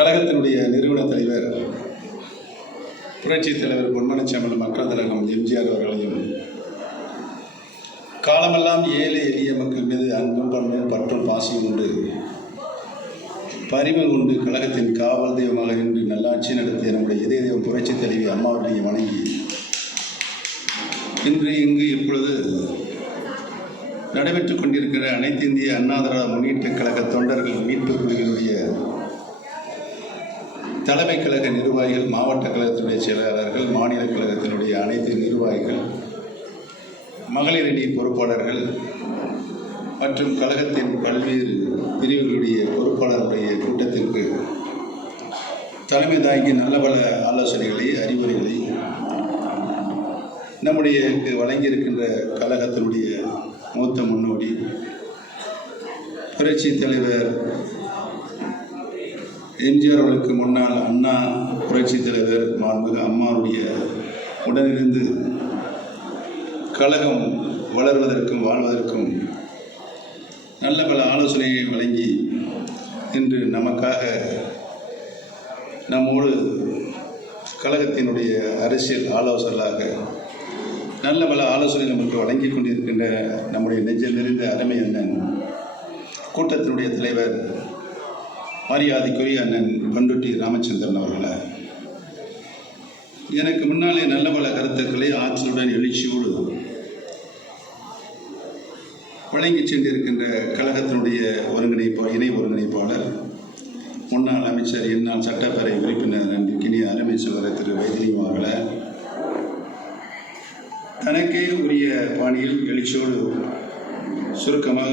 கழகத்தினுடைய நிறுவன தலைவர் புரட்சித் தலைவர் பொன்மனச்செம்மல் மக்கள் திலகம் எம்ஜிஆர் அவர்களையும் காலமெல்லாம் ஏழை எளிய மக்கள் மீது அன்பும் பண்பும் பற்றும் பாசியும் உண்டு பரிவு உண்டு கழகத்தின் காவல் தெய்வமாக நின்று நல்லாட்சி நடத்திய நம்முடைய இதய தெய்வம் புரட்சித் தலைவி அம்மாவர்களையும் வணங்கி இன்று இங்கு இப்பொழுது நடைபெற்றுக் கொண்டிருக்கிற அனைத்து இந்திய அண்ணா திராவிட முன்னேற்றக் கழக தொண்டர்கள் மீட்புக் குழுவினுடைய தலைமை கழக நிர்வாகிகள், மாவட்ட கழகத்தினுடைய செயலாளர்கள், மாநில கழகத்தினுடைய அனைத்து நிர்வாகிகள், மகளிர் அணி பொறுப்பாளர்கள் மற்றும் கழகத்தின் பல்வேறு பிரிவுகளுடைய பொறுப்பாளர்களுடைய கூட்டத்திற்கு தலைமை தாங்கி நல்ல பல ஆலோசனைகளை, அறிவுரைகளை நம்முடைய வழங்கியிருக்கின்ற கழகத்தினுடைய மூத்த முன்னோடி புரட்சி தலைவர் எம்ஜிஆர் அவர்களுக்கு முன்னால் அண்ணா புரட்சி தலைவர் மாண்புமிகு அம்மாவுடைய உடனிருந்து கழகம் வளர்வதற்கும் வாழ்வதற்கும் நல்ல பல ஆலோசனையை வழங்கி இன்று நமக்காக நம்மோடு கழகத்தினுடைய அரசியல் ஆலோசகராக நல்ல பல ஆலோசனை நமக்கு வழங்கி கொண்டிருக்கின்ற நம்முடைய நெஞ்சில் நிறைந்த அருமை அண்ணன் கூட்டத்தினுடைய தலைவர் மரியாதைக்குரிய அண்ணன் பண்டுட்டி ராமச்சந்திரன் அவர்களை எனக்கு முன்னாலே நல்ல பல கருத்துக்களை ஆற்றலுடன் எழுச்சியோடு வழங்கி சென்றிருக்கின்ற கழகத்தினுடைய இணை ஒருங்கிணைப்பாளர் முன்னாள் அமைச்சர், இந்நாள் சட்டப்பேரவை உறுப்பினர் அன்பிற்கினிய அருமை சகோதரர் திரு வைத்திலிங்கம் அவர்களை தனக்கே உரிய பாணியில் எழுச்சியோடு சுருக்கமாக